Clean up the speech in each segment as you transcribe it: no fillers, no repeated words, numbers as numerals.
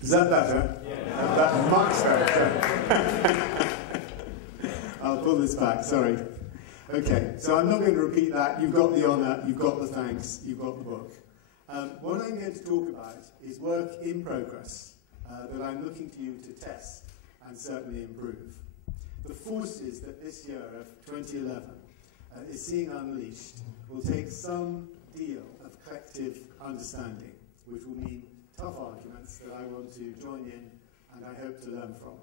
Is that better? Yeah. That's much better. I'll pull this back, sorry. Okay, so I'm not going to repeat that. You've got the honour, you've got the thanks, you've got the book. What I'm going to talk about is work in progress that I'm looking to you to test and certainly improve. The forces that this year of 2011 is seeing unleashed will take some deal of collective understanding, which will mean tough arguments that I want to join in and I hope to learn from.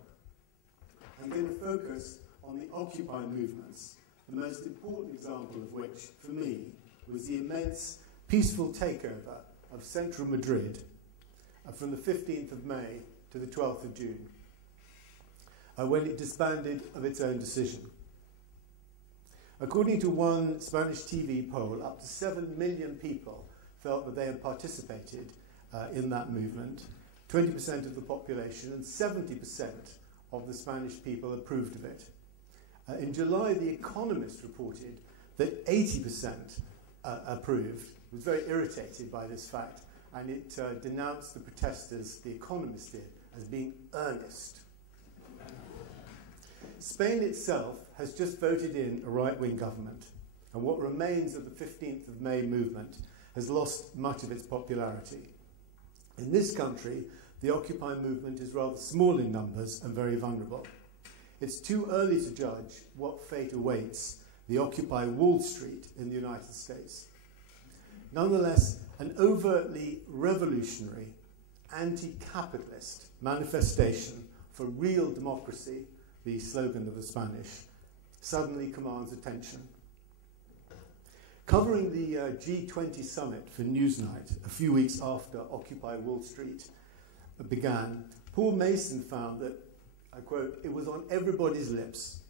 I'm going to focus on the Occupy movements, the most important example of which, for me, was the immense peaceful takeover of central Madrid from the 15th of May to the 12th of June, when it disbanded of its own decision. According to one Spanish TV poll, up to 7 million people felt that they had participated in that movement, 20% of the population, and 70% of the Spanish people approved of it. In July, The Economist reported that 80% approved, was very irritated by this fact, and it denounced the protesters, The Economist did, as being earnest. Spain itself has just voted in a right-wing government, and what remains of the 15th of May movement has lost much of its popularity. In this country, the Occupy movement is rather small in numbers and very vulnerable. It's too early to judge what fate awaits the Occupy Wall Street in the United States. Nonetheless, an overtly revolutionary, anti-capitalist manifestation for real democracy, the slogan of the Spanish, suddenly commands attention. Covering the G20 summit for Newsnight a few weeks after Occupy Wall Street began, Paul Mason found that, I quote, it was on everybody's lips.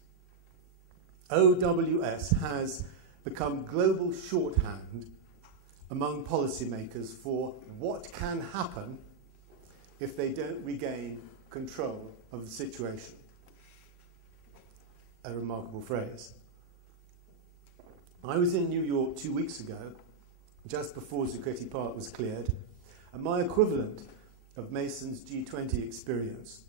OWS has become global shorthand among policymakers for what can happen if they don't regain control of the situation. A remarkable phrase. I was in New York 2 weeks ago, just before Zucchetti Park was cleared, and my equivalent of Mason's G20 experience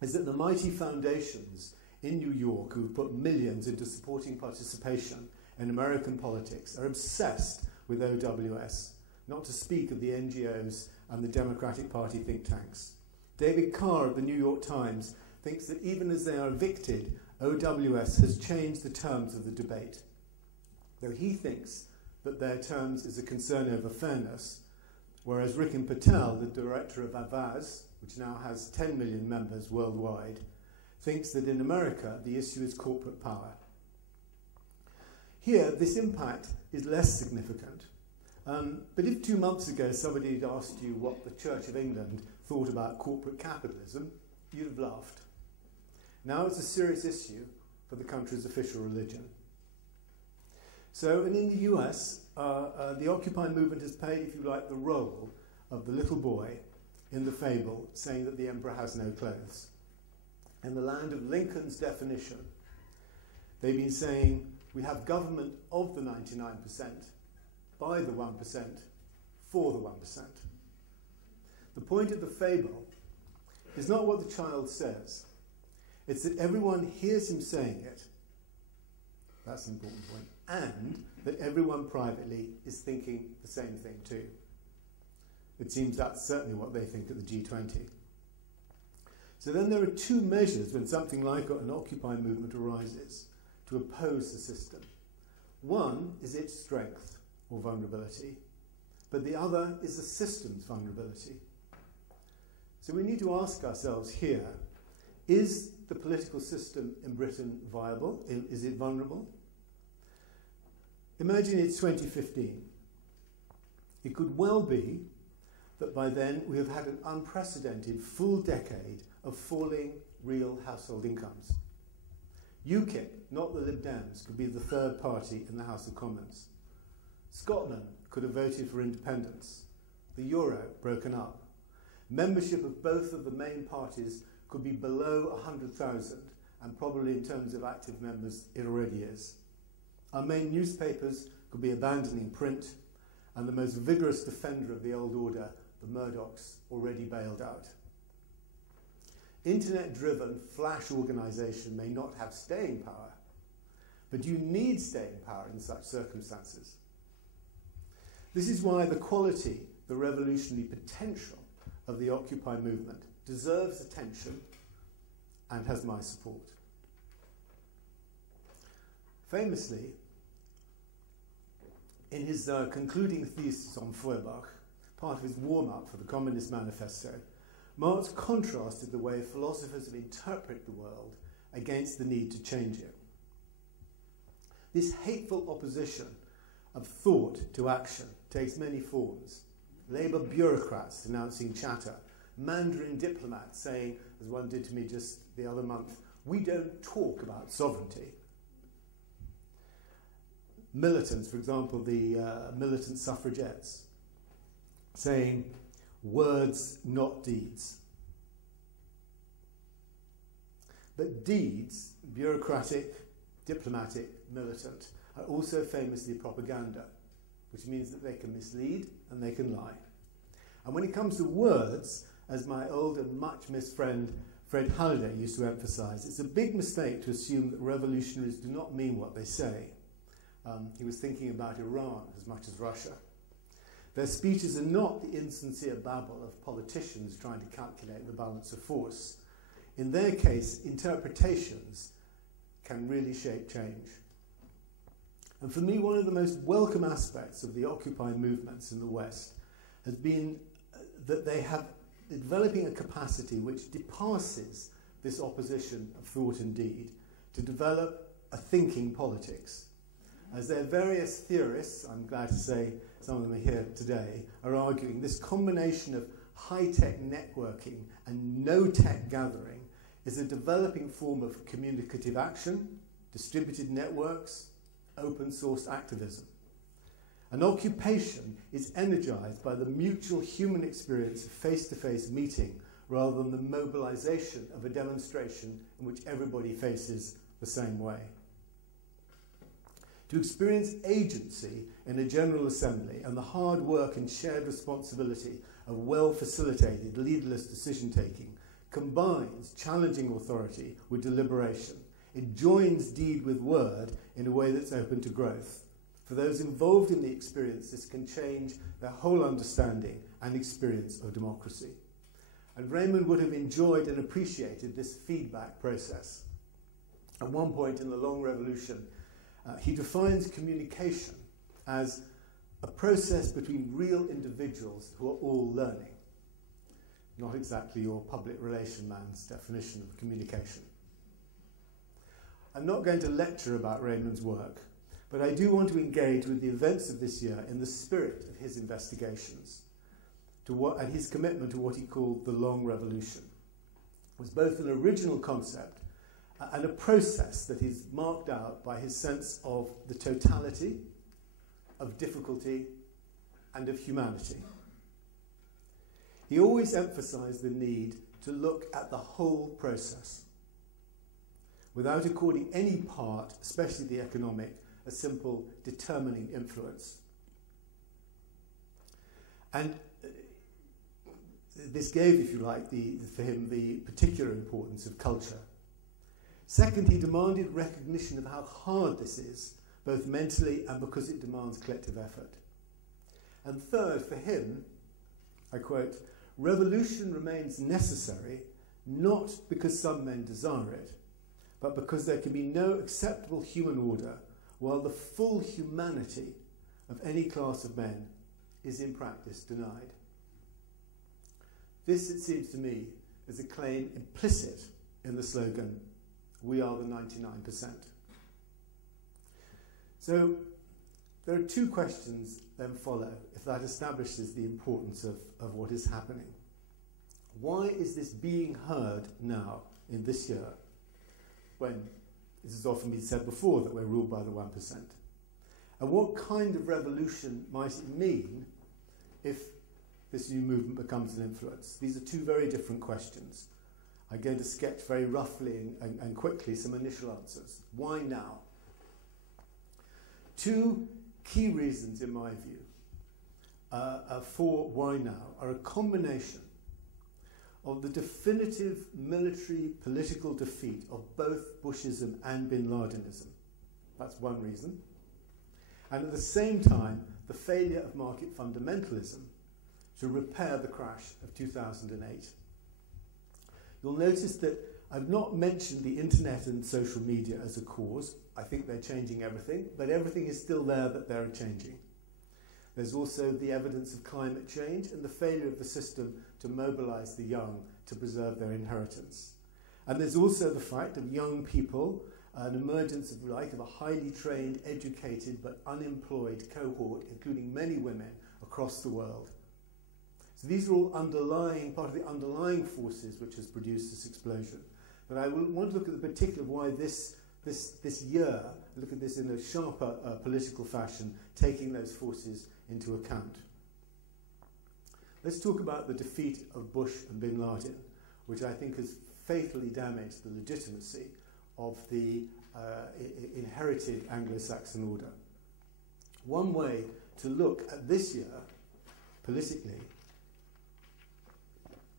is that the mighty foundations in New York who have put millions into supporting participation in American politics are obsessed with OWS, not to speak of the NGOs and the Democratic Party think tanks. David Carr of the New York Times thinks that even as they are evicted, OWS has changed the terms of the debate. Though he thinks that their terms is a concern over fairness, whereas Rikin Patel, the director of Avaz, which now has 10 million members worldwide, thinks that in America the issue is corporate power. Here, this impact is less significant. But if 2 months ago somebody had asked you what the Church of England thought about corporate capitalism, you'd have laughed. Now it's a serious issue for the country's official religion. So, and in the US, the Occupy movement has played, if you like, the role of the little boy in the fable saying that the emperor has no clothes. In the land of Lincoln's definition, they've been saying we have government of the 99%, by the 1%, for the 1%. The point of the fable is not what the child says. It's that everyone hears him saying it. That's an important point. And that everyone privately is thinking the same thing too. It seems that's certainly what they think at the G20. So then there are two measures when something like an Occupy movement arises to oppose the system. One is its strength or vulnerability, but the other is the system's vulnerability. So we need to ask ourselves here, is the political system in Britain viable? Is it vulnerable? Imagine it's 2015. It could well be that by then we have had an unprecedented full decade of falling real household incomes. UKIP, not the Lib Dems, could be the third party in the House of Commons. Scotland could have voted for independence. The euro broken up. Membership of both of the main parties could be below 100,000, and probably in terms of active members it already is. Our main newspapers could be abandoning print, and the most vigorous defender of the old order, the Murdochs, already bailed out. Internet-driven flash organisation may not have staying power, but you need staying power in such circumstances. This is why the quality, the revolutionary potential of the Occupy movement deserves attention and has my support. Famously, in his concluding thesis on Feuerbach, part of his warm-up for the Communist Manifesto, Marx contrasted the way philosophers have interpreted the world against the need to change it. This hateful opposition of thought to action takes many forms. Labour bureaucrats denouncing chatter, Mandarin diplomats saying, as one did to me just the other month, we don't talk about sovereignty. Militants, for example, the militant suffragettes, saying, words, not deeds. But deeds, bureaucratic, diplomatic, militant, are also famously propaganda, which means that they can mislead and they can lie. And when it comes to words, as my old and much missed friend Fred Halliday used to emphasize, it's a big mistake to assume that revolutionaries do not mean what they say. He was thinking about Iran as much as Russia. Their speeches are not the insincere babble of politicians trying to calculate the balance of force. In their case, interpretations can really shape change. And for me, one of the most welcome aspects of the Occupy movements in the West has been that they have developing a capacity which depasses this opposition of thought and deed to develop a thinking politics. As their various theorists, I'm glad to say some of them are here today, are arguing, this combination of high-tech networking and no-tech gathering is a developing form of communicative action, distributed networks, open-source activism. An occupation is energized by the mutual human experience of face-to-face meeting rather than the mobilization of a demonstration in which everybody faces the same way. To experience agency in a General Assembly and the hard work and shared responsibility of well-facilitated, leaderless decision-taking combines challenging authority with deliberation. It joins deed with word in a way that's open to growth. For those involved in the experience, this can change their whole understanding and experience of democracy. And Raymond would have enjoyed and appreciated this feedback process. At one point in the Long Revolution, he defines communication as a process between real individuals who are all learning. Not exactly your public relation man's definition of communication. I'm not going to lecture about Raymond's work, but I do want to engage with the events of this year in the spirit of his investigations and his commitment to what he called the Long Revolution. It was both an original concept and a process that is marked out by his sense of the totality, of difficulty, and of humanity. He always emphasized the need to look at the whole process, without according any part, especially the economic, a simple determining influence. And this gave, if you like, for him the particular importance of culture. Second, he demanded recognition of how hard this is, both mentally and because it demands collective effort. And third, for him, I quote, revolution remains necessary not because some men desire it, but because there can be no acceptable human order while the full humanity of any class of men is in practice denied. This, it seems to me, is a claim implicit in the slogan, "We are the 99%. So there are two questions then follow if that establishes the importance of what is happening. Why is this being heard now in this year when it has often been said before that we're ruled by the 1%? And what kind of revolution might it mean if this new movement becomes an influence? These are two very different questions. I'm going to sketch very roughly and quickly some initial answers. Why now? Two key reasons, in my view, for why now are a combination of the definitive military political defeat of both Bushism and bin Ladenism. That's one reason. And at the same time, the failure of market fundamentalism to repair the crash of 2008. You'll notice that I've not mentioned the internet and social media as a cause. I think they're changing everything, but everything is still there that they're changing. There's also the evidence of climate change and the failure of the system to mobilize the young to preserve their inheritance. And there's also the fact of young people, an emergence of a highly trained, educated, but unemployed cohort, including many women across the world. So these are all part of the underlying forces which has produced this explosion. But I want to look at the particular of why this year, look at this in a sharper political fashion, taking those forces into account. Let's talk about the defeat of Bush and bin Laden, which I think has fatally damaged the legitimacy of the inherited Anglo-Saxon order. One way to look at this year, politically,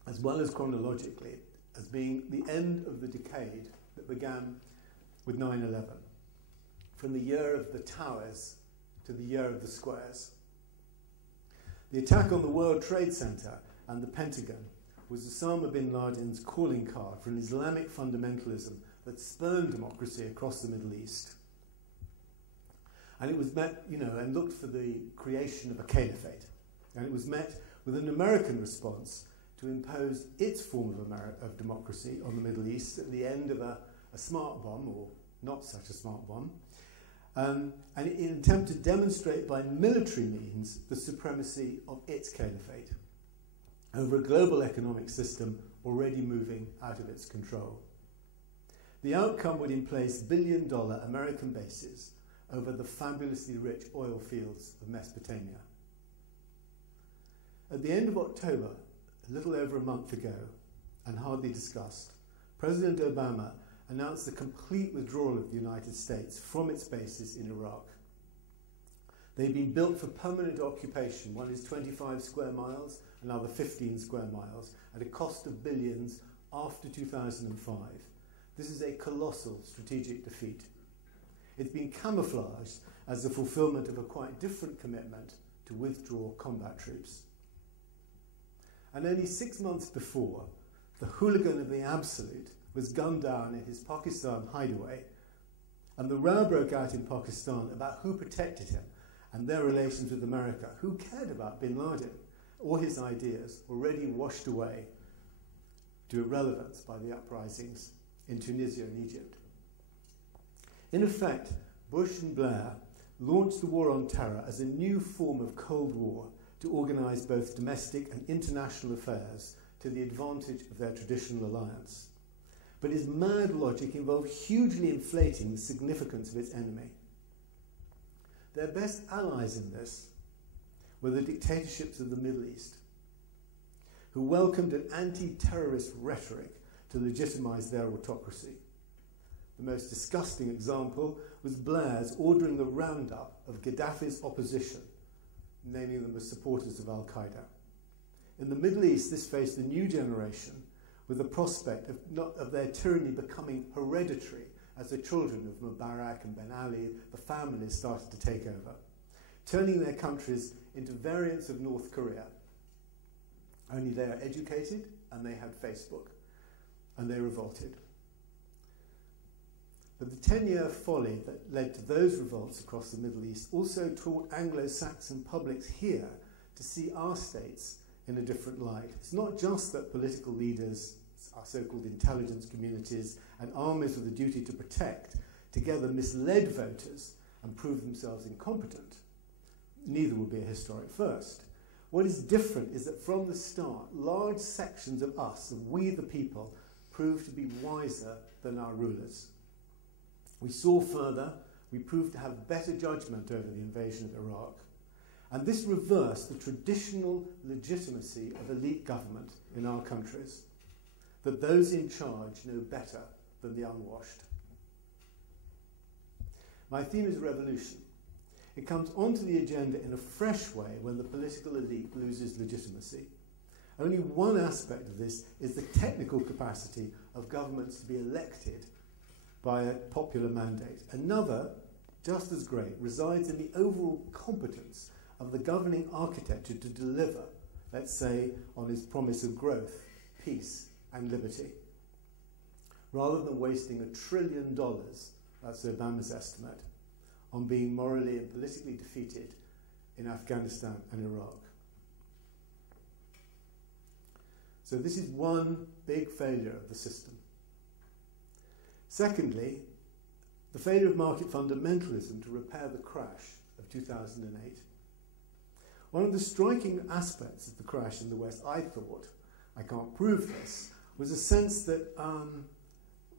as well as chronologically, as being the end of the decade that began with 9/11, from the year of the towers to the year of the squares. The attack on the World Trade Center and the Pentagon was Osama bin Laden's calling card for an Islamic fundamentalism that spurned democracy across the Middle East. And it was met, and looked for the creation of a caliphate. And it was met with an American response to impose its form of democracy on the Middle East at the end of a smart bomb, or not such a smart bomb, and in an attempt to demonstrate by military means the supremacy of its caliphate over a global economic system already moving out of its control. The outcome would emplace billion-dollar American bases over the fabulously rich oil fields of Mesopotamia. At the end of October, a little over a month ago, and hardly discussed, President Obama announced the complete withdrawal of the United States from its bases in Iraq. They've been built for permanent occupation. One is 25 square miles, another 15 square miles, at a cost of billions after 2005. This is a colossal strategic defeat. It's been camouflaged as the fulfillment of a quite different commitment to withdraw combat troops. And only 6 months before, the hooligan of the Absolute was gunned down in his Pakistan hideaway, and the row broke out in Pakistan about who protected him and their relations with America. Who cared about bin Laden or his ideas, already washed away to irrelevance by the uprisings in Tunisia and Egypt? In effect, Bush and Blair launched the war on terror as a new form of Cold War to organise both domestic and international affairs to the advantage of their traditional alliance. But his mad logic involved hugely inflating the significance of its enemy. Their best allies in this were the dictatorships of the Middle East, who welcomed an anti-terrorist rhetoric to legitimise their autocracy. The most disgusting example was Blair's ordering the roundup of Gaddafi's opposition, naming them as supporters of Al-Qaeda. In the Middle East, this faced a new generation with the prospect of their tyranny becoming hereditary as the children of Mubarak and Ben Ali, the families, started to take over, turning their countries into variants of North Korea. Only they are educated and they had Facebook, and they revolted. But the 10-year folly that led to those revolts across the Middle East also taught Anglo-Saxon publics here to see our states in a different light. It's not just that political leaders, our so-called intelligence communities, and armies with a duty to protect together misled voters and proved themselves incompetent. Neither will be a historic first. What is different is that from the start, large sections of us, of we the people, proved to be wiser than our rulers. We saw further, we proved to have better judgment over the invasion of Iraq. And this reversed the traditional legitimacy of elite government in our countries, that those in charge know better than the unwashed. My theme is revolution. It comes onto the agenda in a fresh way when the political elite loses legitimacy. Only one aspect of this is the technical capacity of governments to be elected by a popular mandate. Another, just as great, resides in the overall competence of the governing architecture to deliver, let's say, on his promise of growth, peace, and liberty. Rather than wasting $1 trillion, that's Obama's estimate, on being morally and politically defeated in Afghanistan and Iraq. So this is one big failure of the system. Secondly, the failure of market fundamentalism to repair the crash of 2008. One of the striking aspects of the crash in the West, I thought, I can't prove this, was a sense that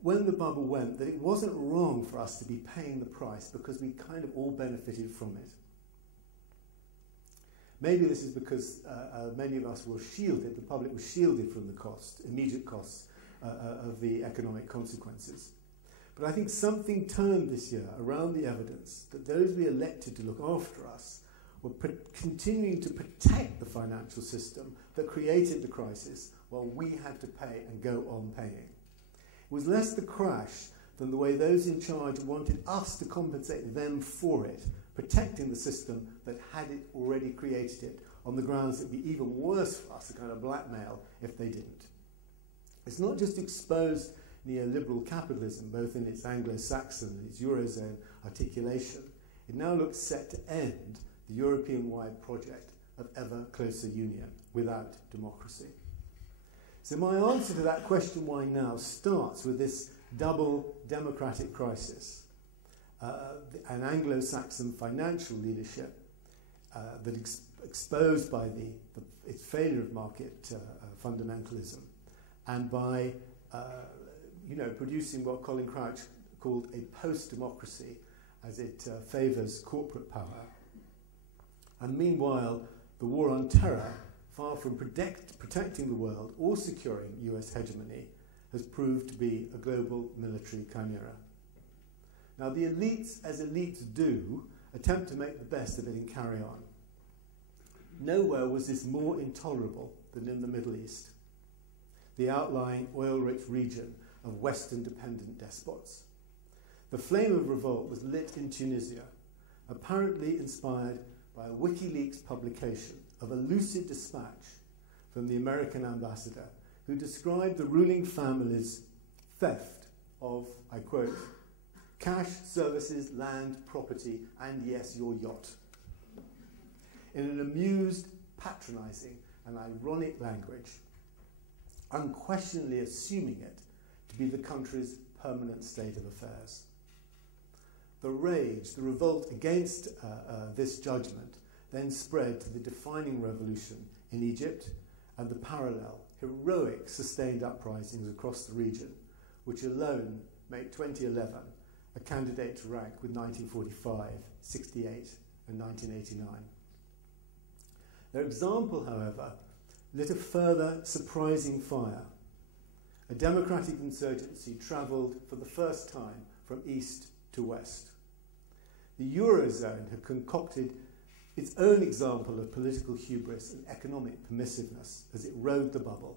when the bubble went, that it wasn't wrong for us to be paying the price because we kind of all benefited from it. Maybe this is because many of us were shielded, the public was shielded from the cost, immediate costs of the economic consequences. But I think something turned this year around the evidence that those we elected to look after us were continuing to protect the financial system that created the crisis while we had to pay and go on paying. It was less the crash than the way those in charge wanted us to compensate them for it, protecting the system that had it already created it, on the grounds that it would be even worse for us, a kind of blackmail, if they didn't. It's not just exposed neoliberal capitalism, both in its Anglo-Saxon and its Eurozone articulation. It now looks set to end the European-wide project of ever closer union without democracy. So my answer to that question, why now, starts with this double democratic crisis. An Anglo-Saxon financial leadership that exposed by its failure of market fundamentalism, and by producing what Colin Crouch called a post-democracy, as it favours corporate power. And meanwhile, the war on terror, far from protecting the world or securing US hegemony, has proved to be a global military chimera. Now, the elites, as elites do, attempt to make the best of it and carry on. Nowhere was this more intolerable than in the Middle East, the outlying oil-rich region of Western-dependent despots. The flame of revolt was lit in Tunisia, apparently inspired by a WikiLeaks publication of a lucid dispatch from the American ambassador, who described the ruling family's theft of, I quote, cash, services, land, property, and yes, your yacht, in an amused, patronising, and ironic language, unquestionably assuming it to be the country's permanent state of affairs. The rage, the revolt against this judgment then spread to the defining revolution in Egypt and the parallel, heroic, sustained uprisings across the region, which alone make 2011 a candidate to rank with 1945, 68, and 1989. Their example, however, lit a further surprising fire. A democratic insurgency travelled for the first time from east to west. The Eurozone had concocted its own example of political hubris and economic permissiveness as it rode the bubble.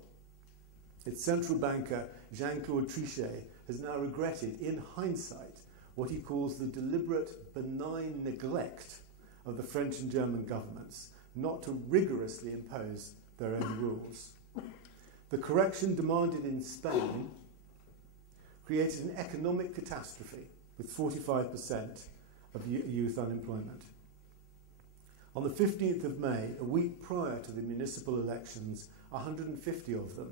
Its central banker, Jean-Claude Trichet, has now regretted, in hindsight, what he calls the deliberate, benign neglect of the French and German governments not to rigorously impose their own rules. The correction demanded in Spain created an economic catastrophe with 45% of youth unemployment. On the 15th of May, a week prior to the municipal elections, 150 of them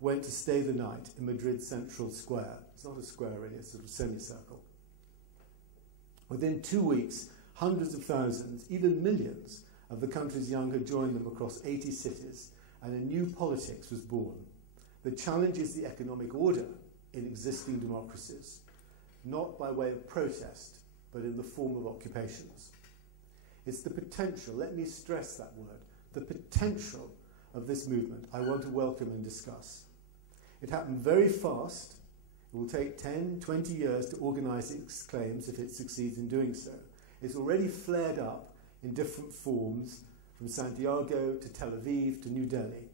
went to stay the night in Madrid's central square. It's not a square really, it's a sort of semicircle. Within 2 weeks, hundreds of thousands, even millions, of the country's young had joined them across 80 cities, and a new politics was born that challenges the economic order in existing democracies, not by way of protest, but in the form of occupations. It's the potential, let me stress that word, the potential of this movement I want to welcome and discuss. It happened very fast. It will take 10, 20 years to organise its claims if it succeeds in doing so. It's already flared up in different forms from Santiago to Tel Aviv to New Delhi.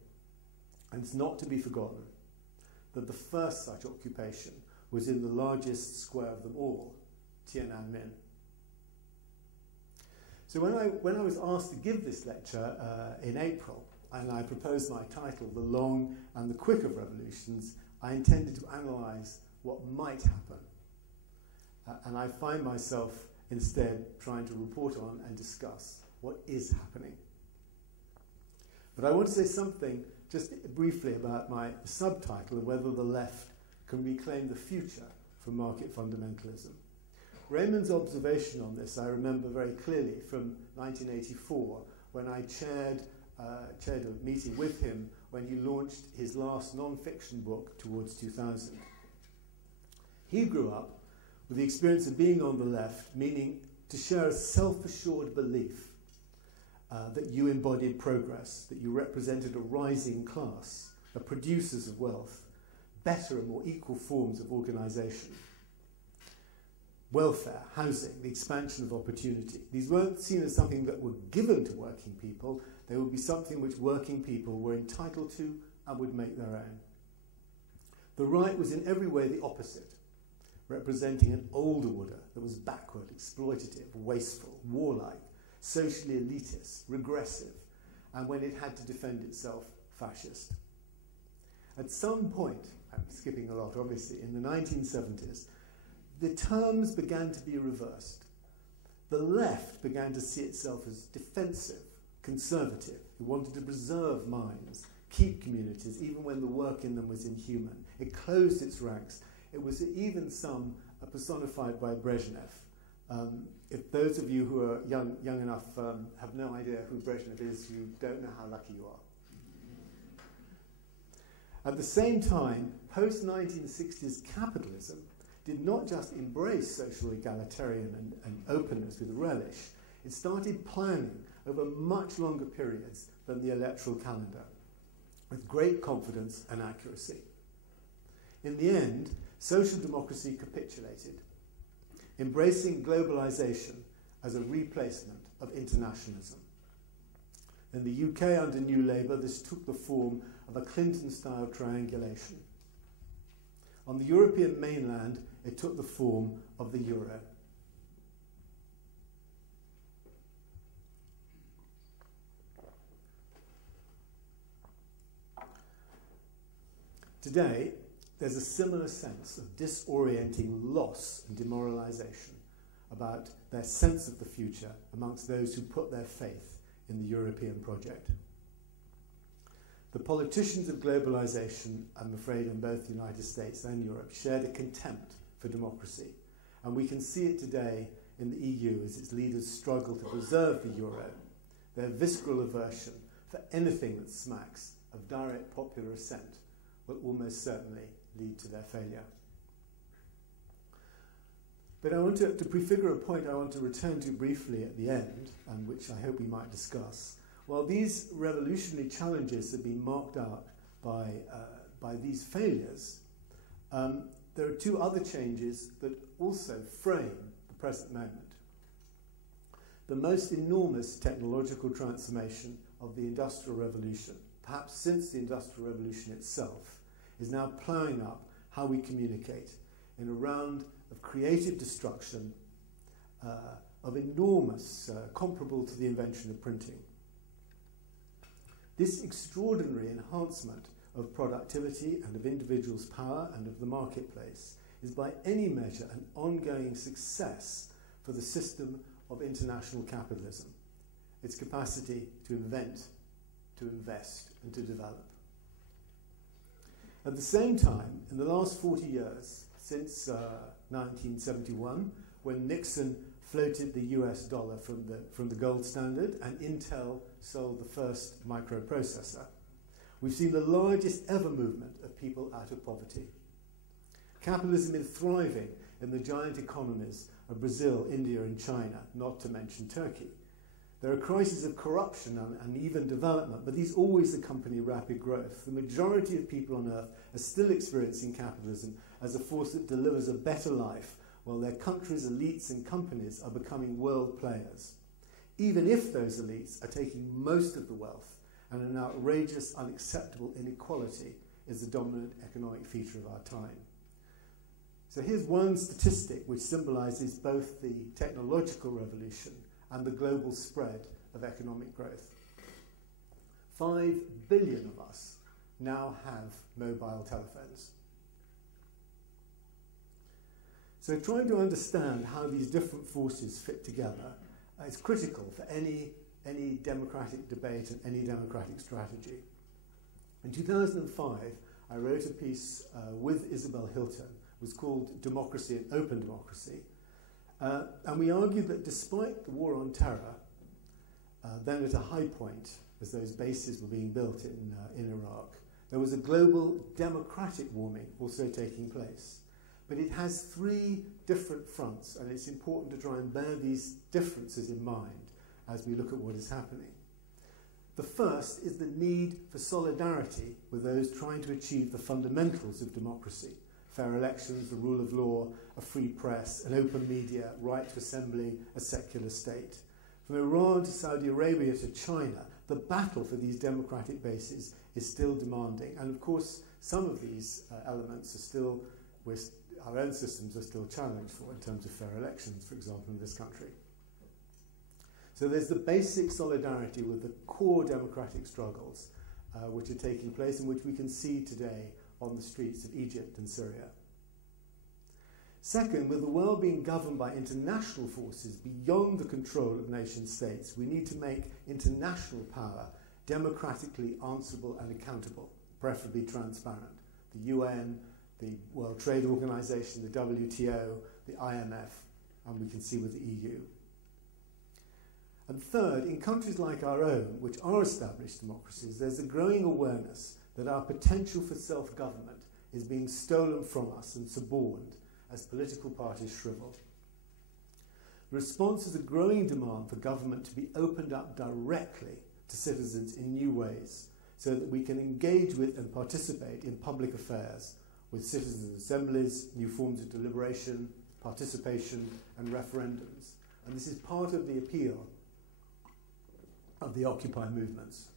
And it's not to be forgotten that the first such occupation was in the largest square of them all, Tiananmen. So when I was asked to give this lecture in April, and I proposed my title, The Long and the Quick of Revolutions, I intended to analyse what might happen. And I find myself instead trying to report on and discuss what is happening. But I want to say something just briefly about my subtitle of whether the left can reclaim the future from market fundamentalism. Raymond's observation on this I remember very clearly from 1984 when I chaired a meeting with him when he launched his last non-fiction book towards 2000. He grew up with the experience of being on the left, meaning to share a self-assured belief that you embodied progress, that you represented a rising class, the producers of wealth, better and more equal forms of organisation, welfare, housing, the expansion of opportunity. These weren't seen as something that were given to working people. They would be something which working people were entitled to and would make their own. The right was in every way the opposite, representing an older order that was backward, exploitative, wasteful, warlike, socially elitist, regressive, and when it had to defend itself, fascist. At some point, I'm skipping a lot obviously, in the 1970s, the terms began to be reversed. The left began to see itself as defensive, conservative, who wanted to preserve minds, keep communities, even when the work in them was inhuman. It closed its ranks. It was even some personified by Brezhnev. If those of you who are young enough have no idea who Brezhnev is, you don't know how lucky you are. At the same time, post-1960s capitalism did not just embrace social egalitarian and openness with relish, it started planning over much longer periods than the electoral calendar, with great confidence and accuracy. In the end, social democracy capitulated, embracing globalization as a replacement of internationalism. In the UK under New Labour, this took the form of a Clinton-style triangulation. On the European mainland, it took the form of the euro. Today, there's a similar sense of disorienting loss and demoralization about their sense of the future amongst those who put their faith in the European project. The politicians of globalization, I'm afraid, in both the United States and Europe, shared a contempt for democracy. And we can see it today in the EU as its leaders struggle to preserve the euro, their visceral aversion for anything that smacks of direct popular assent will almost certainly lead to their failure. But I want to prefigure a point I want to return to briefly at the end, and which I hope we might discuss. While these revolutionary challenges have been marked out by these failures, there are two other changes that also frame the present moment. The most enormous technological transformation of the Industrial Revolution, perhaps since the Industrial Revolution itself, is now ploughing up how we communicate in a round of creative destruction of enormous, comparable to the invention of printing. This extraordinary enhancement of productivity and of individuals' power and of the marketplace is by any measure an ongoing success for the system of international capitalism, its capacity to invent, to invest, and to develop. At the same time, in the last 40 years, since 1971, when Nixon floated the US dollar from the gold standard and Intel sold the first microprocessor, we've seen the largest ever movement of people out of poverty. Capitalism is thriving in the giant economies of Brazil, India, and China, not to mention Turkey. There are crises of corruption and uneven development, but these always accompany rapid growth. The majority of people on Earth are still experiencing capitalism as a force that delivers a better life, while their countries, elites, and companies are becoming world players. Even if those elites are taking most of the wealth and an outrageous, unacceptable inequality is the dominant economic feature of our time. So here's one statistic which symbolises both the technological revolution and the global spread of economic growth. 5 billion of us now have mobile telephones. So trying to understand how these different forces fit together is critical for any democratic debate and any democratic strategy. In 2005, I wrote a piece with Isabel Hilton. It was called Democracy and Open Democracy. And we argued that despite the war on terror, then at a high point, as those bases were being built in Iraq, there was a global democratic warming also taking place. But it has 3 different fronts, and it's important to try and bear these differences in mind as we look at what is happening. The first is the need for solidarity with those trying to achieve the fundamentals of democracy: fair elections, the rule of law, a free press, an open media, right to assembly, a secular state. From Iran to Saudi Arabia to China, the battle for these democratic bases is still demanding. And of course, some of these elements are still, our own systems are still challenged for in terms of fair elections, for example, in this country. So there's the basic solidarity with the core democratic struggles which are taking place and which we can see today on the streets of Egypt and Syria. Second, with the world being governed by international forces beyond the control of nation states, we need to make international power democratically answerable and accountable, preferably transparent. The UN, the World Trade Organization, the WTO, the IMF, and we can see with the EU. And third, in countries like our own, which are established democracies, there's a growing awareness that our potential for self-government is being stolen from us and suborned as political parties shrivel. The response is a growing demand for government to be opened up directly to citizens in new ways, so that we can engage with and participate in public affairs with citizens' assemblies, new forms of deliberation, participation, and referendums. And this is part of the appeal of the Occupy movements.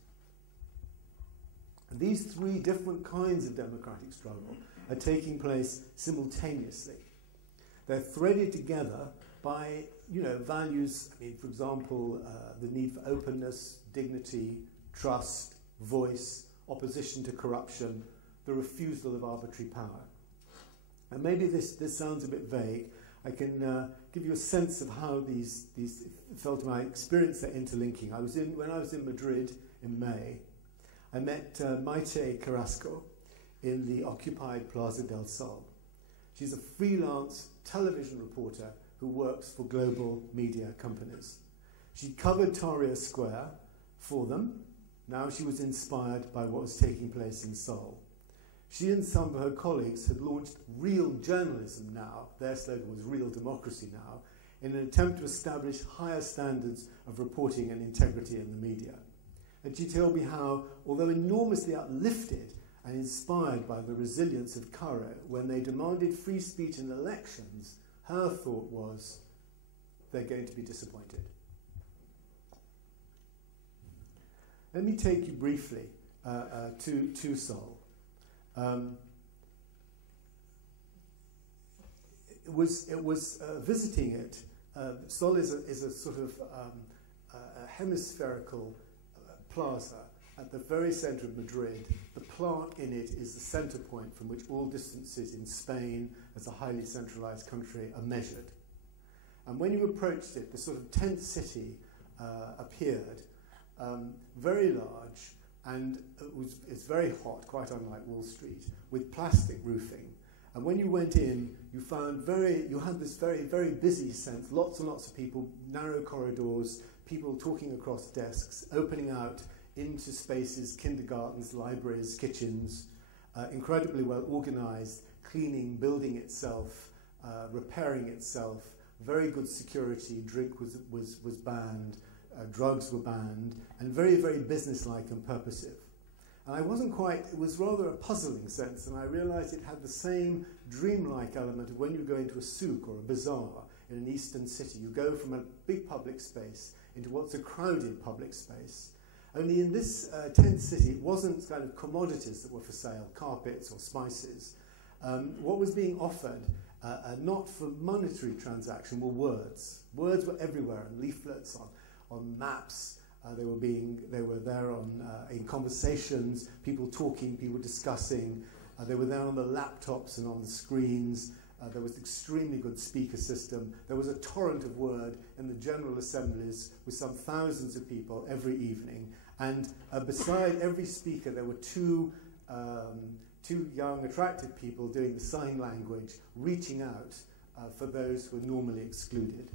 And these 3 different kinds of democratic struggle are taking place simultaneously. They're threaded together by, values, for example, the need for openness, dignity, trust, voice, opposition to corruption, the refusal of arbitrary power. And maybe this sounds a bit vague. I can give you a sense of how these felt in my experience they're interlinking. When I was in Madrid in May, I met Maite Carrasco in the occupied Plaza del Sol. She's a freelance television reporter who works for global media companies. She covered Tahrir Square for them. Now she was inspired by what was taking place in Seoul. She and some of her colleagues had launched Real Journalism Now, their slogan was Real Democracy Now, in an attempt to establish higher standards of reporting and integrity in the media. And she told me how, although enormously uplifted and inspired by the resilience of Cairo, when they demanded free speech in elections, her thought was, they're going to be disappointed. Let me take you briefly to Seoul. It was visiting it. Seoul is a sort of a hemispherical plaza at the very centre of Madrid. The plaque in it is the centre point from which all distances in Spain, as a highly centralised country, are measured. And when you approached it, the sort of tent city appeared, very large, and it's very hot, quite unlike Wall Street, with plastic roofing. And when you went in, you had this very, very busy sense, lots and lots of people, narrow corridors, people talking across desks, opening out into spaces, kindergartens, libraries, kitchens, incredibly well organized, cleaning, building itself, repairing itself, very good security, drink was banned, drugs were banned, and very, very businesslike and purposive. And I wasn't quite, it was rather a puzzling sense, and I realized it had the same dreamlike element of when you go into a souk or a bazaar in an eastern city. You go from a big public space into what's a crowded public space. Only in this tent city, it wasn't kind of commodities that were for sale, carpets or spices. What was being offered, not for monetary transaction, were words. Words were everywhere, on leaflets, on maps. They were there in conversations, people talking, people discussing. They were there on the laptops and on the screens. There was an extremely good speaker system. There was a torrent of word in the general assemblies with some thousands of people every evening. And beside every speaker, there were two young, attractive people doing the sign language, reaching out for those who were normally excluded.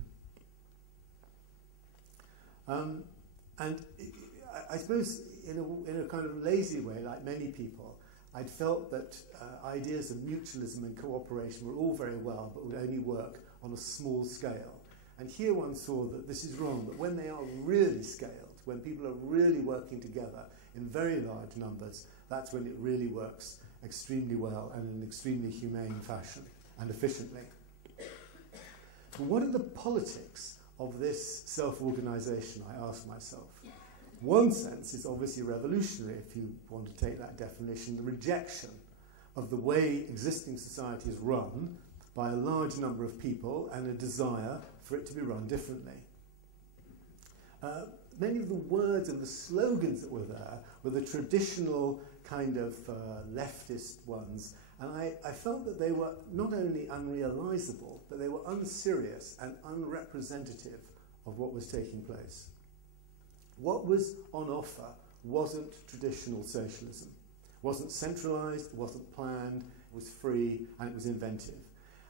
And I suppose in a kind of lazy way, like many people, I'd felt that ideas of mutualism and cooperation were all very well, but would only work on a small scale. And here one saw that this is wrong, that when they are really scaled, when people are really working together in very large numbers, that's when it really works extremely well and in an extremely humane fashion and efficiently. But what are the politics of this self-organization, I ask myself? One sense is obviously revolutionary, if you want to take that definition, the rejection of the way existing society is run by a large number of people and a desire for it to be run differently. Many of the words and the slogans that were there were the traditional kind of leftist ones, and I felt that they were not only unrealizable, but they were unserious and unrepresentative of what was taking place. What was on offer wasn't traditional socialism. It wasn't centralized, it wasn't planned, it was free, and it was inventive.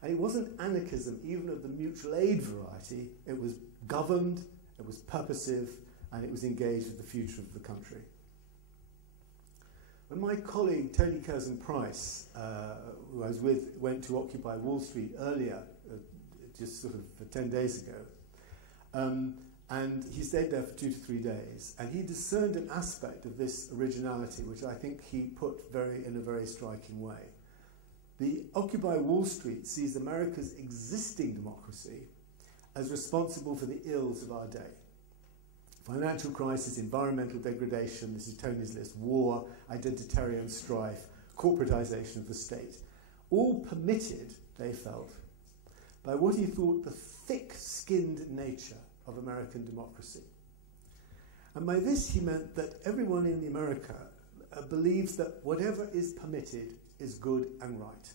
And it wasn't anarchism, even of the mutual aid variety. It was governed, it was purposive, and it was engaged with the future of the country. When my colleague Tony Curzon-Price, who I was with, went to Occupy Wall Street earlier, just sort of 10 days ago, and he stayed there for 2 to 3 days, and he discerned an aspect of this originality, which I think he put in a very striking way. The Occupy Wall Street sees America's existing democracy as responsible for the ills of our day. Financial crisis, environmental degradation, this is Tony's list, war, identitarian strife, corporatization of the state, all permitted, they felt, by what he thought the thick-skinned nature of American democracy. And by this he meant that everyone in America believes that whatever is permitted is good and right.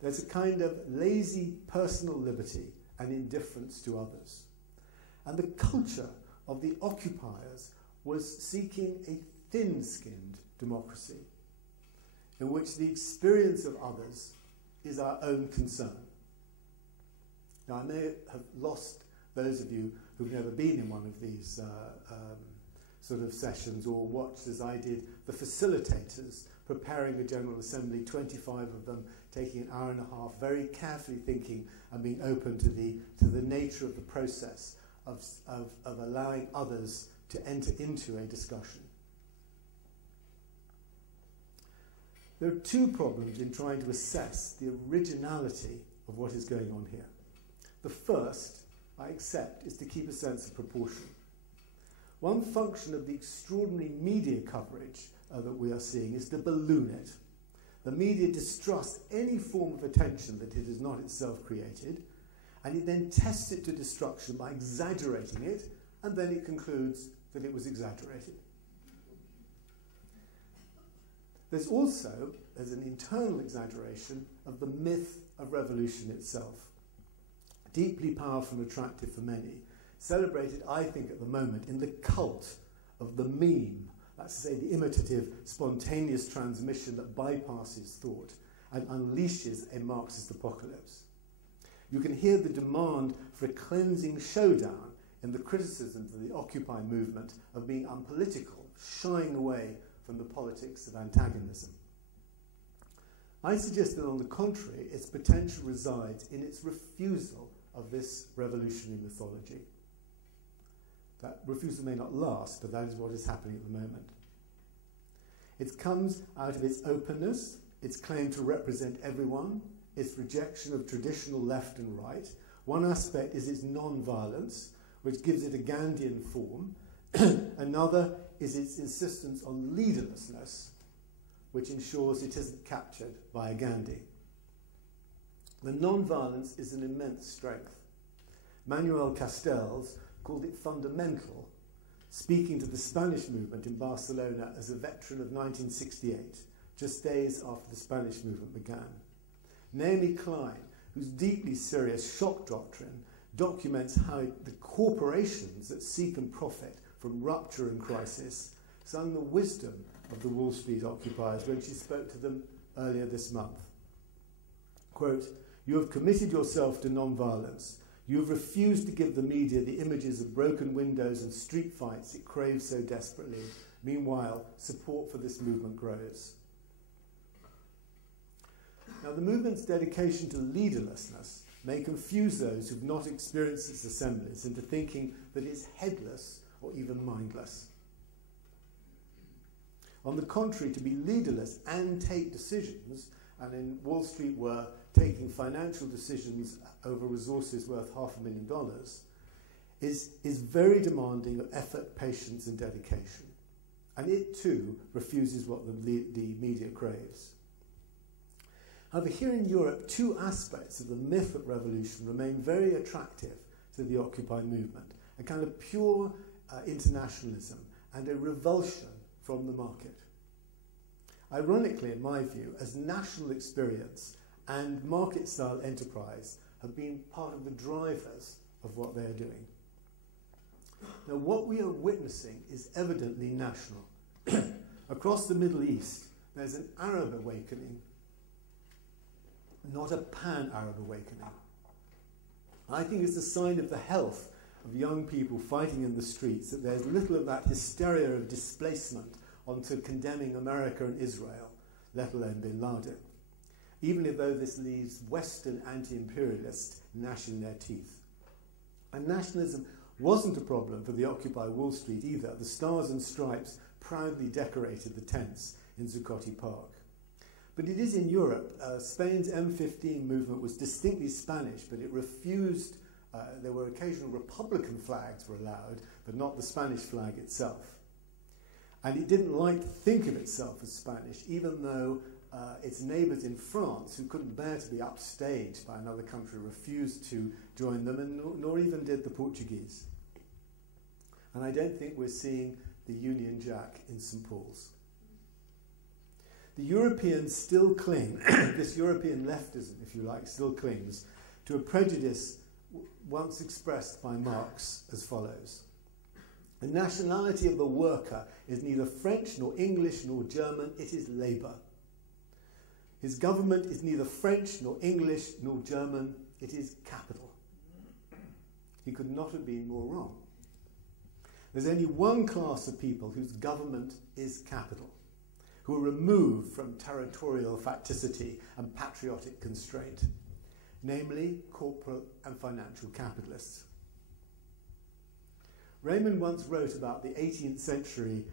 There's a kind of lazy personal liberty and indifference to others. And the culture of the occupiers was seeking a thin-skinned democracy in which the experience of others is our own concern. Now, I may have lost those of you who've never been in one of these sort of sessions or watched, as I did, the facilitators preparing a General Assembly, 25 of them, taking an hour and a half, very carefully thinking and being open to the nature of the process of allowing others to enter into a discussion. There are two problems in trying to assess the originality of what is going on here. The first, I accept, is to keep a sense of proportion. One function of the extraordinary media coverage that we are seeing is to balloon it. The media distrusts any form of attention that it has not itself created, and it then tests it to destruction by exaggerating it, and then it concludes that it was exaggerated. There's an internal exaggeration of the myth of revolution itself. Deeply powerful and attractive for many, celebrated, I think, at the moment in the cult of the meme, that's to say the imitative, spontaneous transmission that bypasses thought and unleashes a Marxist apocalypse. You can hear the demand for a cleansing showdown in the criticisms of the Occupy movement of being unpolitical, shying away from the politics of antagonism. I suggest that, on the contrary, its potential resides in its refusal of this revolutionary mythology. That refusal may not last, but that is what is happening at the moment. It comes out of its openness, its claim to represent everyone, its rejection of traditional left and right. One aspect is its non-violence, which gives it a Gandhian form. Another is its insistence on leaderlessness, which ensures it isn't captured by a Gandhi. The non-violence is an immense strength. Manuel Castells called it fundamental, speaking to the Spanish movement in Barcelona as a veteran of 1968, just days after the Spanish movement began. Naomi Klein, whose deeply serious shock doctrine documents how the corporations that seek and profit from rupture and crisis sung the wisdom of the Wall Street occupiers when she spoke to them earlier this month. Quote, "You have committed yourself to non-violence. You have refused to give the media the images of broken windows and street fights it craves so desperately. Meanwhile, support for this movement grows." Now, the movement's dedication to leaderlessness may confuse those who've not experienced its assemblies into thinking that it's headless or even mindless. On the contrary, to be leaderless and take decisions, and in Wall Street were taking financial decisions over resources worth $500,000, is very demanding of effort, patience, and dedication. And it too refuses what the media craves. However, here in Europe, two aspects of the myth of revolution remain very attractive to the Occupy movement: a kind of pure internationalism and a revulsion from the market. Ironically, in my view, as national experience and market-style enterprise have been part of the drivers of what they are doing. Now, what we are witnessing is evidently national. Across the Middle East, there's an Arab awakening, not a pan-Arab awakening. I think it's a sign of the health of young people fighting in the streets that there's little of that hysteria of displacement onto condemning America and Israel, let alone bin Laden, even though this leaves Western anti-imperialists gnashing their teeth. And nationalism wasn't a problem for the Occupy Wall Street either. The Stars and Stripes proudly decorated the tents in Zuccotti Park. But it is in Europe. Spain's M15 movement was distinctly Spanish, but it refused, there were occasional Republican flags were allowed, but not the Spanish flag itself. And it didn't like to think of itself as Spanish, even though its neighbours in France, who couldn't bear to be upstaged by another country, refused to join them, and nor even did the Portuguese. And I don't think we're seeing the Union Jack in St. Paul's. The Europeans still cling, this European leftism, if you like, still clings to a prejudice once expressed by Marx as follows. The nationality of the worker is neither French nor English nor German, it is labour. His government is neither French nor English nor German, it is capital. He could not have been more wrong. There's only one class of people whose government is capital, who are removed from territorial facticity and patriotic constraint, namely corporate and financial capitalists. Raymond once wrote about the 18th century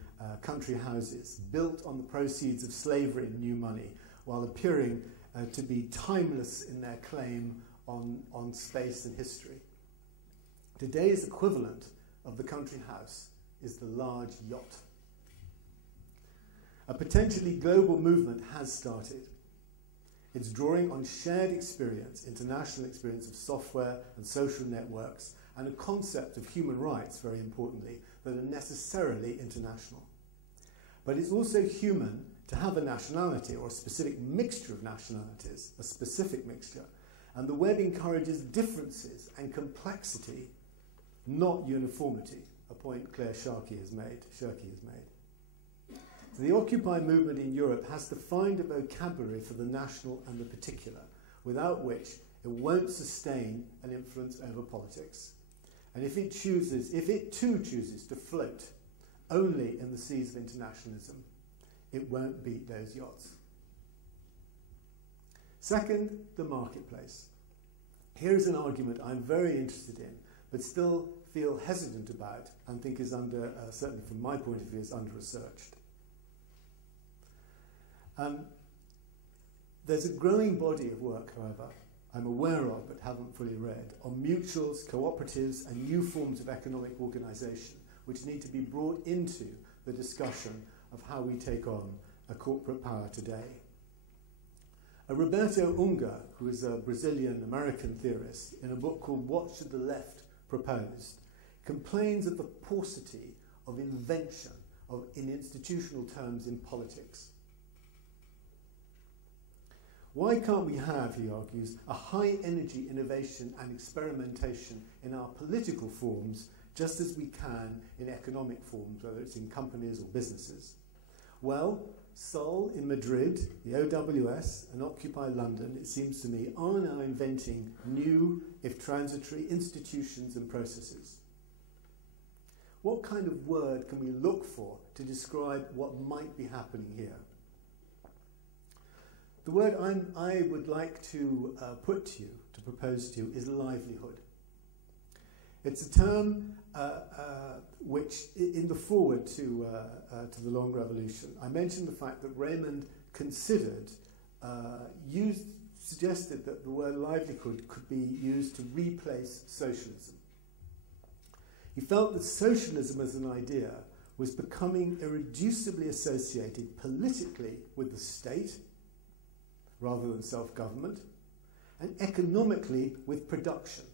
country houses built on the proceeds of slavery and new money, while appearing to be timeless in their claim on space and history. Today's equivalent of the country house is the large yacht. A potentially global movement has started. It's drawing on shared experience, international experience of software and social networks, and a concept of human rights, very importantly, that are necessarily international. But it's also human to have a nationality or a specific mixture of nationalities, a specific mixture. And the web encourages differences and complexity, not uniformity, a point Claire Sharkey has made. So the Occupy movement in Europe has to find a vocabulary for the national and the particular, without which it won't sustain an influence over politics. And if it too chooses to float only in the seas of internationalism, it won't beat those yachts. Second, the marketplace. Here's an argument I'm very interested in, but still feel hesitant about and think is under, certainly from my point of view, is under-researched. There's a growing body of work, however, I'm aware of but haven't fully read, on mutuals, cooperatives and new forms of economic organisation which need to be brought into the discussion of how we take on a corporate power today. Roberto Ungar, who is a Brazilian-American theorist, in a book called What Should the Left Propose, complains of the paucity of invention in institutional terms in politics. Why can't we have, he argues, a high-energy innovation and experimentation in our political forms just as we can in economic forms, whether it's in companies or businesses? Well, Sol in Madrid, the OWS, and Occupy London, it seems to me, are now inventing new, if transitory, institutions and processes. What kind of word can we look for to describe what might be happening here? The word I would like to put to you, to propose to you, is livelihood. It's a term which, in the foreword to the Long Revolution, I mentioned the fact that Raymond considered, suggested that the word livelihood could be used to replace socialism. He felt that socialism as an idea was becoming irreducibly associated politically with the state, rather than self-government, and economically with production,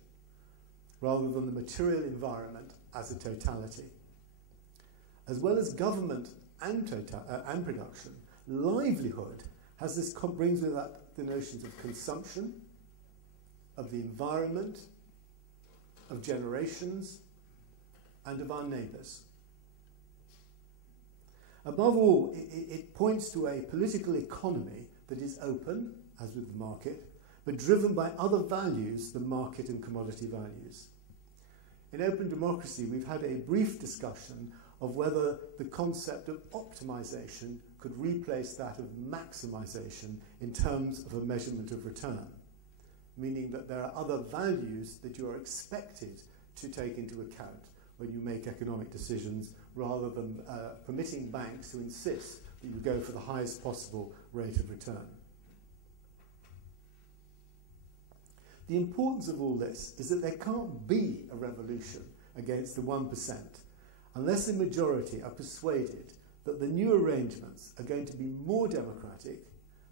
rather than the material environment as a totality. As well as government and production, livelihood has this brings with that the notions of consumption, of the environment, of generations, and of our neighbours. Above all, it points to a political economy that is open, as with the market, but driven by other values than market and commodity values. In open democracy, we've had a brief discussion of whether the concept of optimization could replace that of maximization in terms of a measurement of return, meaning that there are other values that you are expected to take into account when you make economic decisions, rather than permitting banks to insist that you go for the highest possible rate of return. The importance of all this is that there can't be a revolution against the 1% unless the majority are persuaded that the new arrangements are going to be more democratic,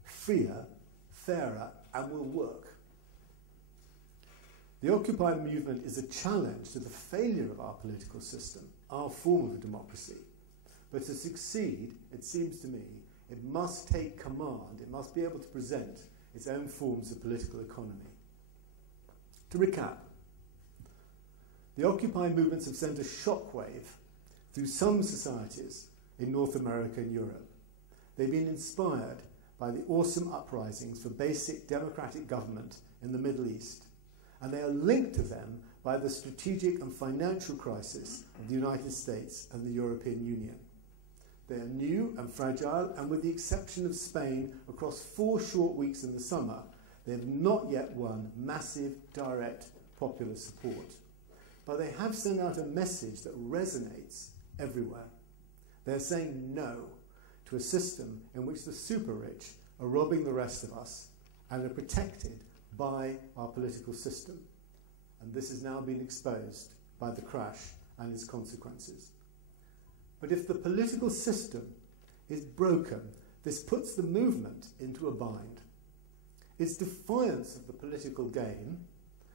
freer, fairer, and will work. The Occupy movement is a challenge to the failure of our political system, our form of a democracy. But to succeed, it seems to me, it must take command, it must be able to present its own forms of political economy. To recap, the Occupy movements have sent a shockwave through some societies in North America and Europe. They've been inspired by the awesome uprisings for basic democratic government in the Middle East, and they are linked to them by the strategic and financial crisis of the United States and the European Union. They are new and fragile, and with the exception of Spain, across 4 short weeks in the summer, they have not yet won massive, direct popular support. But they have sent out a message that resonates everywhere. They're saying no to a system in which the super rich are robbing the rest of us and are protected by our political system. And this has now been exposed by the crash and its consequences. But if the political system is broken, this puts the movement into a bind. Its defiance of the political game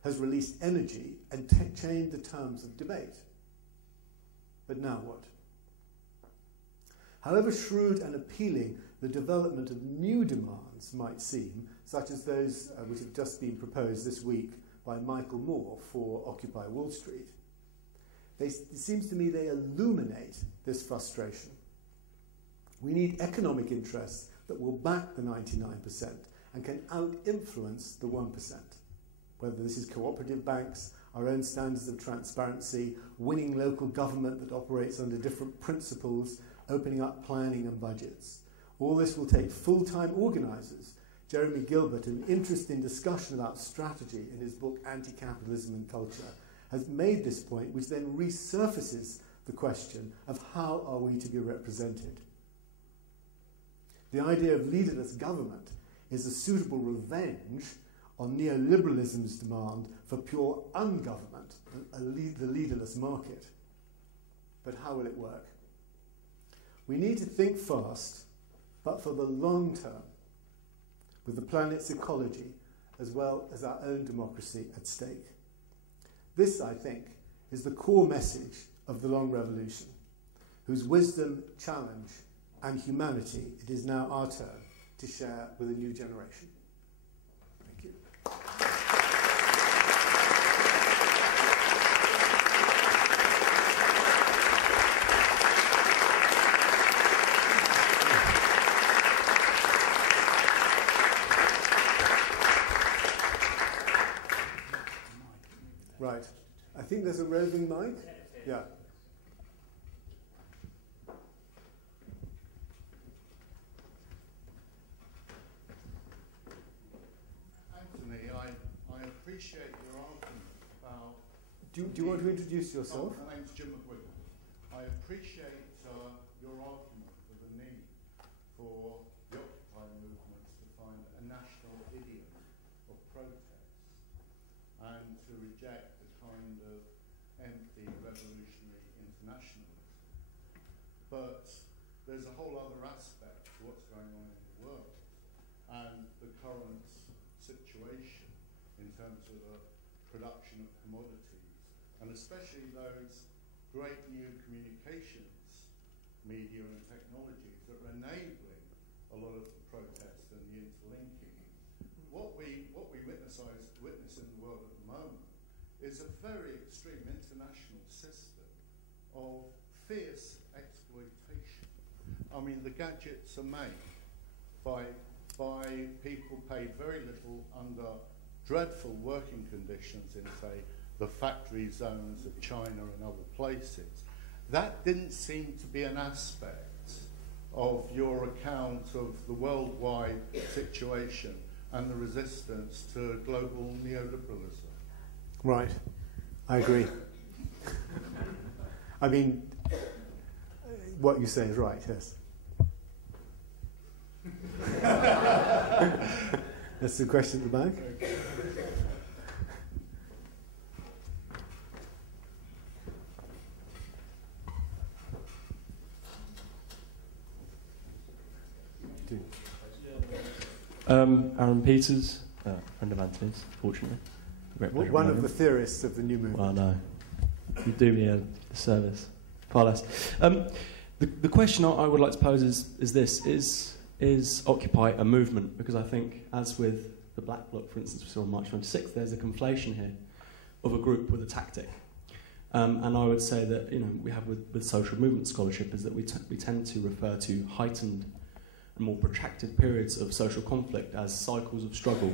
has released energy and changed the terms of debate. But now what? However shrewd and appealing the development of new demands might seem, such as those which have just been proposed this week by Michael Moore for Occupy Wall Street, it seems to me they illuminate this frustration. We need economic interests that will back the 99% and can out-influence the 1%. Whether this is cooperative banks, our own standards of transparency, winning local government that operates under different principles, opening up planning and budgets. All this will take full-time organisers. Jeremy Gilbert, an interesting discussion about strategy in his book Anti-Capitalism and Culture, has made this point, which then resurfaces the question of how are we to be represented. The idea of leaderless government is a suitable revenge on neoliberalism's demand for pure ungovernment, the leaderless market. But how will it work? We need to think fast, but for the long term, with the planet's ecology as well as our own democracy at stake. This, I think, is the core message of the Long Revolution, whose wisdom, challenge, and humanity it is now our turn to share with a new generation. Thank you. Right. I think there's a roving mic. Yeah. Anthony, I appreciate your argument about... Do you want to introduce yourself? My name's Jim McWhiggle. I appreciate your argument for the need for the Occupy movements to find a national idiom of protest and to reject the kind of empty revolutionary internationalism. But there's a whole other aspect to what's going on in the world and the current situation in terms of the production of commodities, and especially those great new communications, media and technologies that are enabling a lot of the protests and the interlinking. What we witness in the world at the moment is a very extreme international system of fierce exploitation. I mean, the gadgets are made by people paid very little under dreadful working conditions in, say, the factory zones of China and other places. That didn't seem to be an aspect of your account of the worldwide situation and the resistance to global neoliberalism. Right. I agree. I mean, what you say is right, yes. That's the question at the back. Aaron Peters, friend of Anthony's, fortunately. One of the theorists of the new movement. Well, no. You do me a service. Far less. The question I would like to pose is this. Is Occupy a movement? Because I think, as with the Black Bloc, for instance, we saw on March 26th, there's a conflation here of a group with a tactic. And I would say that, we have with social movement scholarship is that we tend to refer to heightened and more protracted periods of social conflict as cycles of struggle.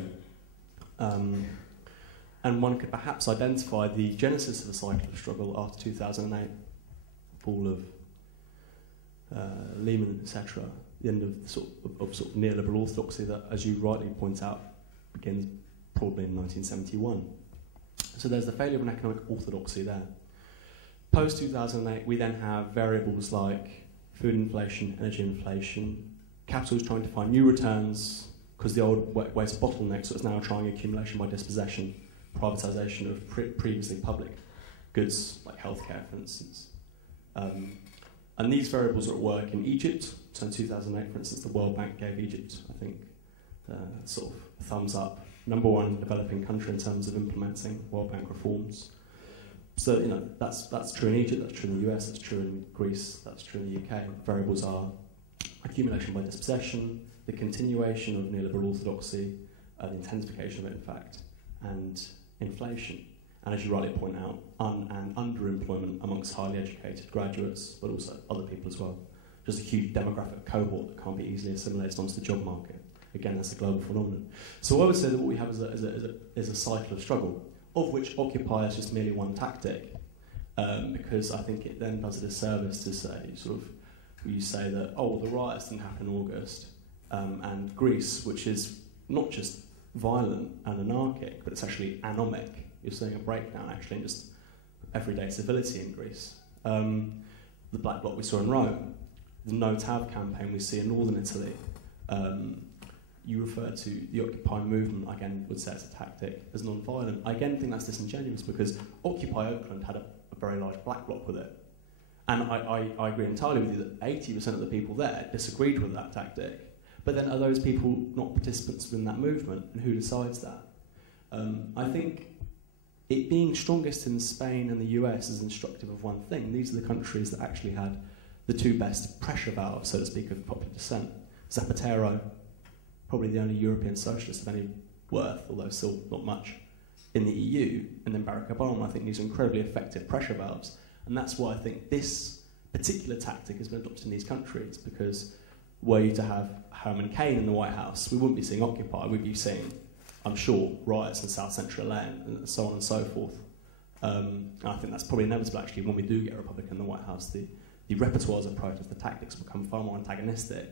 And one could perhaps identify the genesis of a cycle of struggle after 2008, fall of Lehman, etc., the end of sort of neoliberal orthodoxy that, as you rightly point out, begins probably in 1971. So there's the failure of an economic orthodoxy there. Post-2008, we then have variables like food inflation, energy inflation, capital is trying to find new returns because the old way to bottleneck, so it's now trying accumulation by dispossession, privatisation of previously public goods, like healthcare, for instance. And these variables are at work in Egypt. So in 2008, for instance, the World Bank gave Egypt, I think, sort of thumbs up. #1 developing country in terms of implementing World Bank reforms. So, that's true in Egypt, that's true in the US, that's true in Greece, that's true in the UK. Variables are accumulation by dispossession, the continuation of neoliberal orthodoxy, the intensification of it, in fact, and inflation. And as you rightly point out, and underemployment amongst highly educated graduates, but also other people as well. Just a huge demographic cohort that can't be easily assimilated onto the job market. Again, that's a global phenomenon. So I would say that what we have is a cycle of struggle, of which Occupy is just merely one tactic, because I think it then does a disservice to say, you say that, the riots didn't happen in August, and Greece, which is not just violent and anarchic, but it's actually anomic. You're seeing a breakdown, actually, in just everyday civility in Greece. The Black Bloc we saw in Rome, the No Tav campaign we see in northern Italy. You refer to the Occupy movement, I again would say it's a tactic, as non-violent. I again think that's disingenuous because Occupy Oakland had a very large Black Bloc with it. And I agree entirely with you that 80% of the people there disagreed with that tactic. But then are those people not participants within that movement, and who decides that? I think it being strongest in Spain and the US is instructive of one thing. These are the countries that actually had the two best pressure valves, so to speak, of popular dissent. Zapatero, probably the only European socialist of any worth, although still not much, in the EU, and then Barack Obama. I think these are incredibly effective pressure valves, and that's why I think this particular tactic has been adopted in these countries, because were you to have Herman Cain in the White House, we wouldn't be seeing Occupy, we'd be seeing, I'm sure, riots in South Central LA and so on and so forth. And I think that's probably inevitable, actually, when we do get a Republican in the White House. The repertoires of protest, the tactics become far more antagonistic.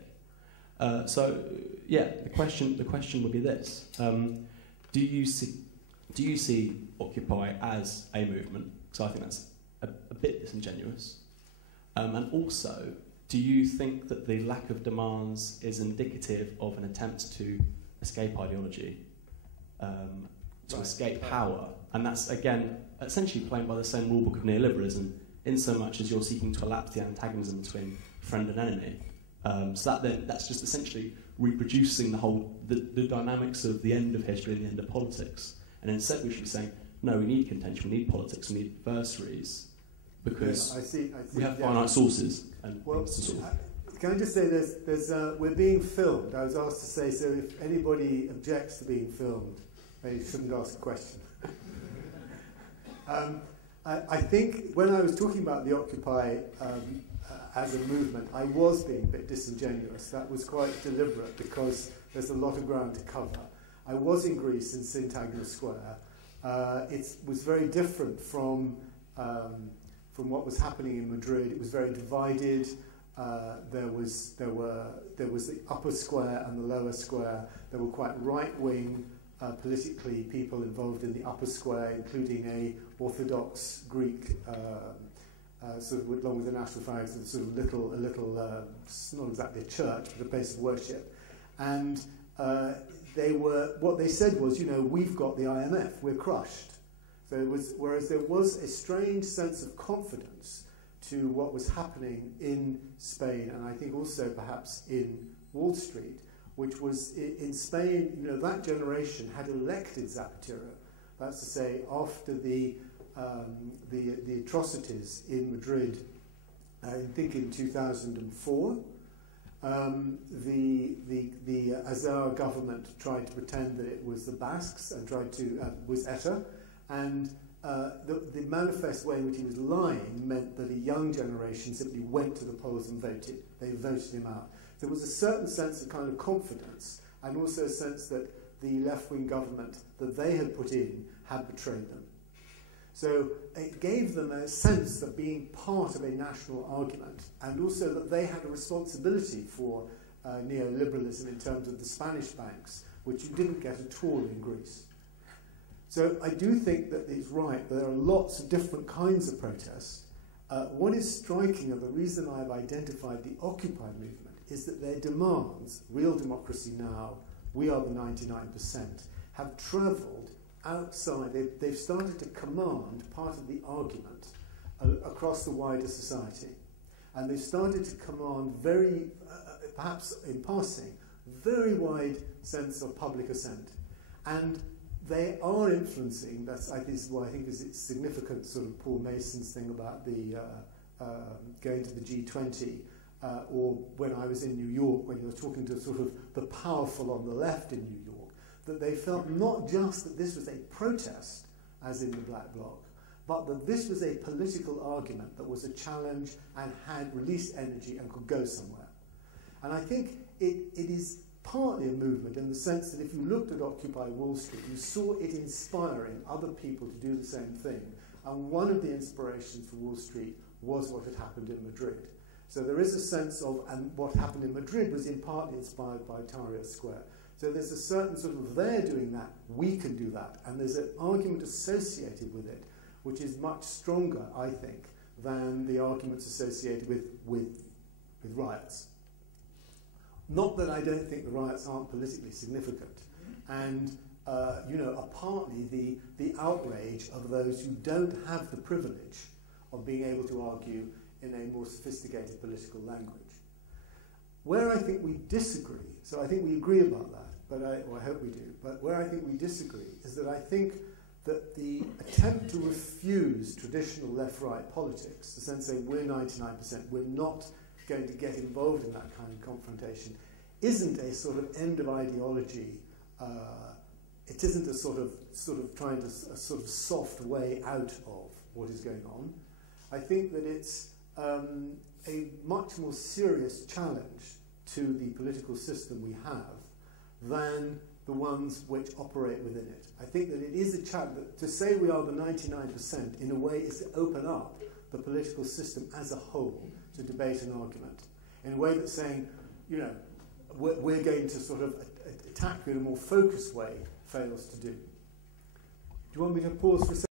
So, yeah, the question would be this: do you see Occupy as a movement? So I think that's a bit disingenuous. And also, do you think that the lack of demands is indicative of an attempt to escape ideology, to escape power? And that's, again, essentially playing by the same rulebook of neoliberalism, in so much as you're seeking to elapse the antagonism between friend and enemy. So that's just essentially reproducing the dynamics of the end of history and the end of politics. And instead we should be saying, no, we need contention, we need politics, we need adversaries, because we have finite sources. And can I just say, we're being filmed. I was asked to say, so if anybody objects to being filmed, they shouldn't ask a question. I think when I was talking about the Occupy as a movement, I was being a bit disingenuous. That was quite deliberate, because there's a lot of ground to cover. I was in Greece, in Syntagma Square. It was very different from what was happening in Madrid. It was very divided. There was the upper square and the lower square. There were quite right-wing politically people involved in the upper square, including a Orthodox Greek, sort of along with the national flags, sort of a little, not exactly a church, but a place of worship. And what they said was, we've got the IMF, we're crushed. So whereas there was a strange sense of confidence to what was happening in Spain, and I think also perhaps in Wall Street, which was in Spain, that generation had elected Zapatero. That's to say, after the atrocities in Madrid, I think in 2004, the Azar government tried to pretend that it was the Basques and was ETA, and the manifest way in which he was lying meant that a young generation simply went to the polls and voted. They voted him out. There was a certain sense of kind of confidence, and also a sense that the left-wing government that they had put in had betrayed them. So it gave them a sense of being part of a national argument, and also that they had a responsibility for neoliberalism in terms of the Spanish banks, which you didn't get at all in Greece. So I do think that it's right, there are lots of different kinds of protests. What is striking, and the reason I've identified the Occupy movement, is that their demands, real democracy now, we are the 99%, have travelled outside. They've started to command part of the argument across the wider society. And they've started to command very, perhaps in passing, very wide sense of public assent. And they are influencing, I think is its significant sort of Paul Mason's thing about the going to the G20, or when I was in New York, when he was talking to sort of the powerful on the left in New York, that they felt not just that this was a protest, as in the Black Bloc, but that this was a political argument that was a challenge and had released energy and could go somewhere. And I think it is partly a movement in the sense that if you looked at Occupy Wall Street, you saw it inspiring other people to do the same thing. And one of the inspirations for Wall Street was what had happened in Madrid. So there is a sense of, and what happened in Madrid was in partly inspired by Tahrir Square. So there's a certain sort of, they're doing that, we can do that. And there's an argument associated with it, which is much stronger, I think, than the arguments associated with riots. Not that I don't think the riots aren't politically significant. And, are partly the outrage of those who don't have the privilege of being able to argue in a more sophisticated political language. Where I think we disagree, so I think we agree about that, but I hope we do, but where I think we disagree is that I think that the attempt to refuse traditional left-right politics, the sense saying we're 99%, we're not going to get involved in that kind of confrontation, isn't a sort of end of ideology. It isn't a sort of trying to a sort of soft way out of what is going on. I think that it's a much more serious challenge to the political system we have than the ones which operate within it. I think that it is a challenge. To say we are the 99% in a way is to open up the political system as a whole to debate and argument in a way that's saying, you know, we're going to sort of attack in a more focused way fails to do. Do you want me to pause for a second?